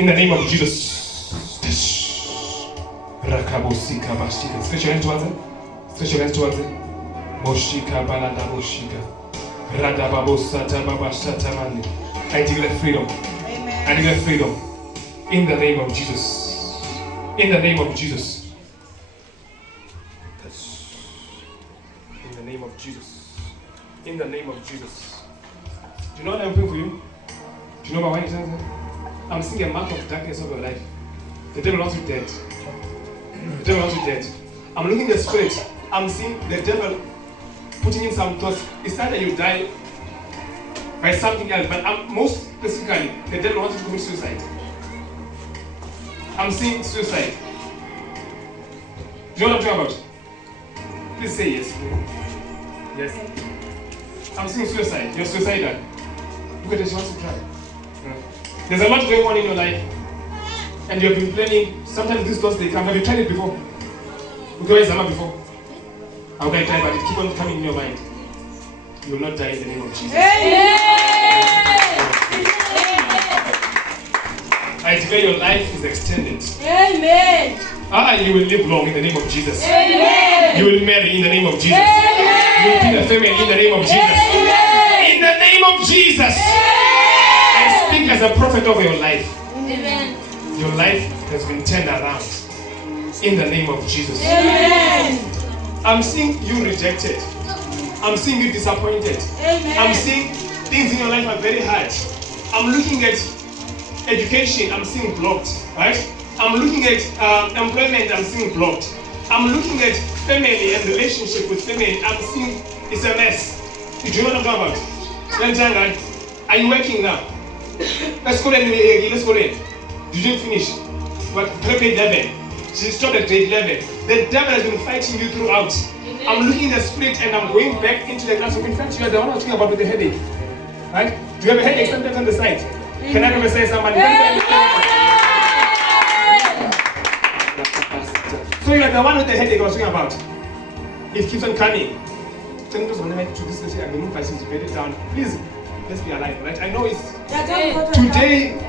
In the name of Jesus. Rakabosika bashika. Stretch your hands towards it. Stretch your hands towards it. Moshika balada moshika. Radababosata babashata mani. I declare freedom. Amen. I declare freedom. In the name of Jesus. In the name of Jesus. In the name of Jesus. In the name of Jesus. Do you know what I'm praying for you? Do you know about why it says that? I'm seeing a mark of darkness over your life. The devil wants you dead. The devil wants you dead. I'm looking at the spirit. I'm seeing the devil putting in some thoughts. It's not that you die by something else, but most specifically, the devil wants you to commit suicide. I'm seeing suicide. Do you know what I'm talking about? Please say yes. Yes. I'm seeing suicide. You're suicidal. Look at this, she wants to try. There's a lot going on in your life. And you've been planning. Sometimes these thoughts they come. Have you tried it before? Okay, Zama before. How can I try? But it keep on coming in your mind. You will not die in the name of Jesus. I declare your life is extended. Amen. You will live long in the name of Jesus. Amen. You will marry in the name of Jesus. Amen. You will be a family in the name of Jesus. Amen. In the name of Jesus. I speak as a prophet over your life. Amen. Your life has been turned around. In the name of Jesus. Amen. I'm seeing you rejected. I'm seeing you disappointed. Amen. I'm seeing things in your life are very hard. I'm looking at education, I'm seeing blocked, right? I'm looking at employment, I'm seeing blocked. I'm looking at family and relationship with family, I'm seeing it's a mess. Do you know what I'm talking about? Are you working now? Let's go in. Let's go in. You didn't finish. But grade 11. She stopped at grade 11. The devil has been fighting you throughout. Amen. I'm looking at the spirit and I'm going back into the classroom. In fact, you are the one I'm talking about with the headache. Right? Do you have a headache sometimes on the side? Can I ever say somebody? So you are the one with the headache I was talking about. It keeps on coming. Please, let's be alive, right? I know it's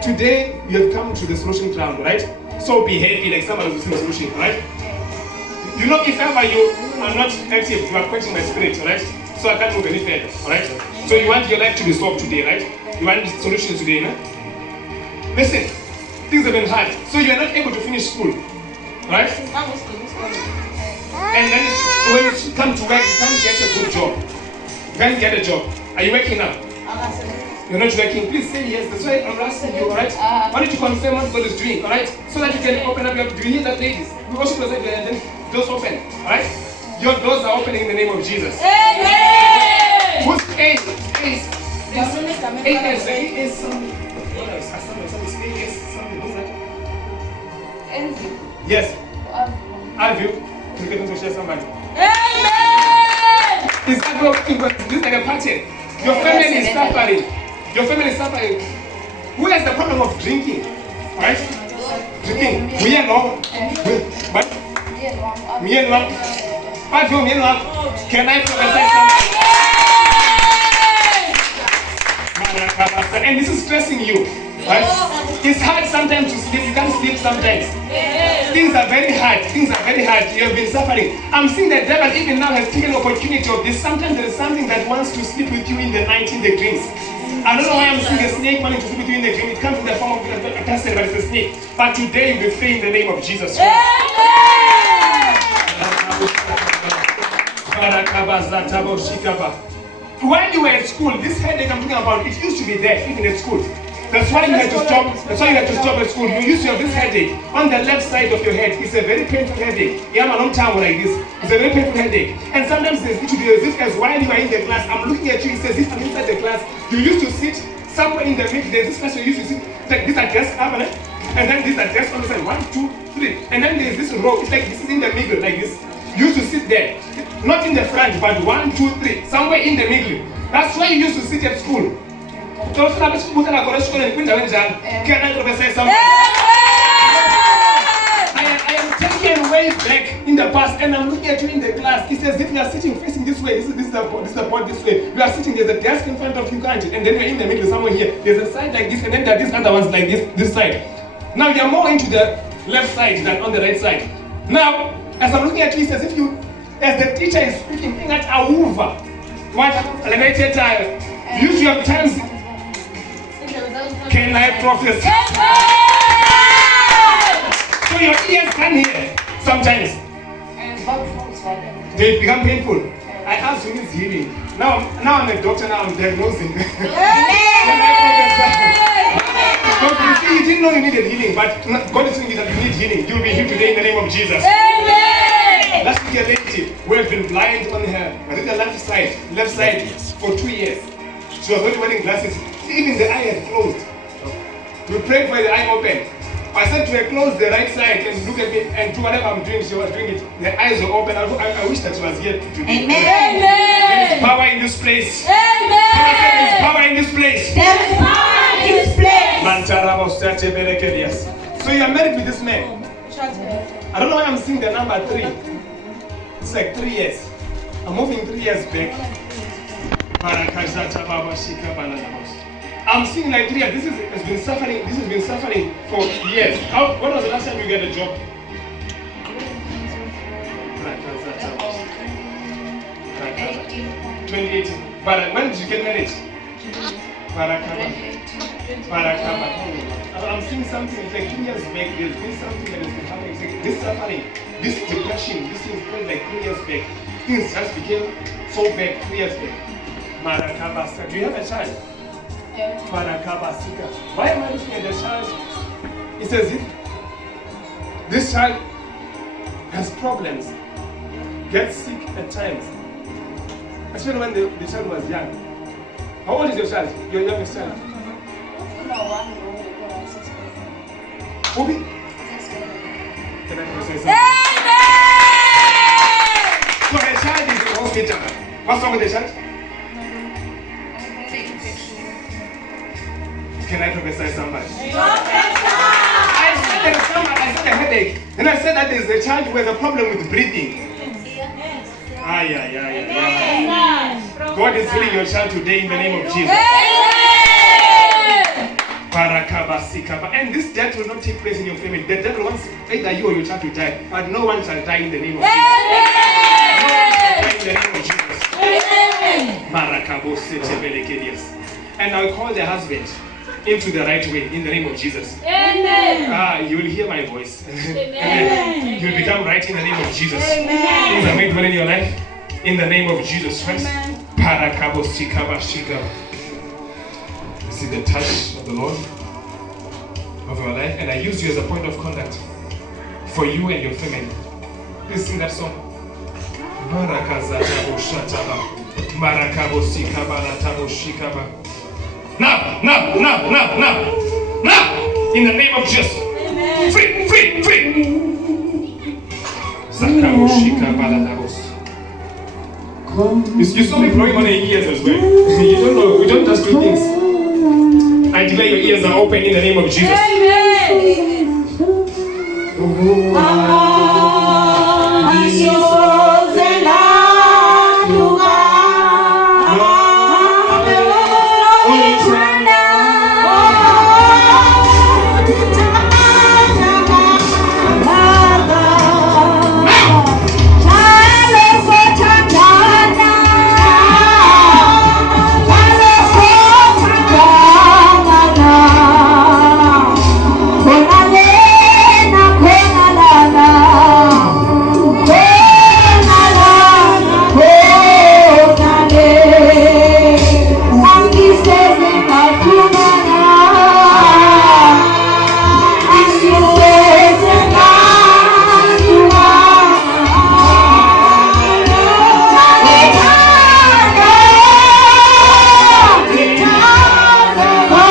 today you have come to the solution ground, right? So be happy like somebody who's in the solution, right? You know, if ever you are not active, you are quenching my spirit, right? So I can't move any further, right? So you want your life to be solved today, right? You want solutions today, no? Listen, things have been hard, so you are not able to finish school, right? And then when you come to work, you can't get a good job. You can't get a job. Are you working now? You're not working. Please say yes. That's why I'm asking you, alright? Why don't you confirm what God is doing, alright? So that you can open up your. Do you hear that, ladies? We worship the Lord and then doors open, alright? Your doors are opening in the name of Jesus. Amen. Who's eight? Yes. Have you? Can you get to share somebody? Amen. Is that working? This is like a pattern. Your family is suffering. Your family is suffering. Who has the problem of drinking? Right? Drinking. Me and all. But me and all. Can I prophesy something? And this is stressing you. Right? It's hard sometimes to sleep. You can't sleep sometimes. Things are very hard. Things are very hard. You have been suffering. I'm seeing the devil even now has taken opportunity of this. Sometimes there is something that wants to sleep with you in the night, in the dreams. I don't know why I'm seeing a snake wanting to sleep with you in the dream. It comes in the form of a castle, but it's a snake. But today you'll be free in the name of Jesus Christ. While you were at school, this headache I'm talking about, it used to be there, even at school. That's why you had to stop. That's why you had to stop at school. You used to have this headache on the left side of your head. It's a very painful headache. You have a long time like this. It's a very painful headache. And sometimes it should be as if as while you are in the class, I'm looking at you. It's as if I'm inside the class. You used to sit somewhere in the middle. There's this class you used to sit like this at desk, and then this at desk on the side. 1, 2, 3, and then there's this row. It's like this is in the middle, like this. You used to sit there, not in the front, but 1, 2, 3, somewhere in the middle. That's why you used to sit at school. Can I prophesy something? I am taken way back in the past and I'm looking at you in the class. It says if you are sitting facing this way, this is the board this way. You are sitting, there's a desk in front of you, can't you? And then you're in the middle somewhere here. There's a side like this and then there are these other ones like this side. Now you're more into the left side than on the right side. Now, as I'm looking at you, it says as the teacher is speaking, at Awuva. What? Elevated time. Use your tongues. Can I prophesy? So your ears can hear sometimes. They become painful. I asked who is healing. Now I'm a doctor, now I'm diagnosing. Can I prophesy? You see, you didn't know you needed healing, but God is telling you that you need healing. You'll be healed today in the name of Jesus. Last week a lady who had been blind on her, I think the left side for 2 years. She was only wearing glasses. Even the eye had closed. We prayed for the eye open. I said to her, close the right side and look at me and do whatever I'm doing. She was doing it. The eyes were open. I wish that she was here today. Amen. There is power in this place. Amen. There is power in this place. There is power in this place. So you are married with this man. I don't know why I'm seeing the number 3. It's like 3 years. I'm moving 3 years back. I'm seeing like 3 years. This has been suffering for years. When was the last time you got a job? 2018. But when did you get married? I'm seeing something, it's like 2 years back, there's been something that has been happening. It's like this suffering, this depression, this thing felt like 2 years back. Things just became so bad 2 years back. Marakabasika. Do you have a child? Marakabasika. Why am I looking at the child? It says if this child has problems, gets sick at times, especially when the child was young. How old is your child? Your youngest child? Obi? Can I say something? So her child is in the hospital. What's wrong with the child? Can I prophesy somebody? I said a headache. And I said that there's a child who has a problem with breathing. God is healing your child today in the name of Jesus. And this death will not take place in your family. The devil wants either you or your child to die, but no one shall die in the name of Jesus. No one shall die in the name of Jesus. And I'll call the husband into the right way in the name of Jesus. You will hear my voice. You will become right in the name of Jesus. Things are made well in your life in the name of Jesus Christ. This is the touch of the Lord of your life, and I use you as a point of contact for you and your family. Please sing that song. Now, in the name of Jesus. Free. You saw me blowing on your ears as well. You don't know, we don't just do things. I declare your ears are open in the name of Jesus. Amen.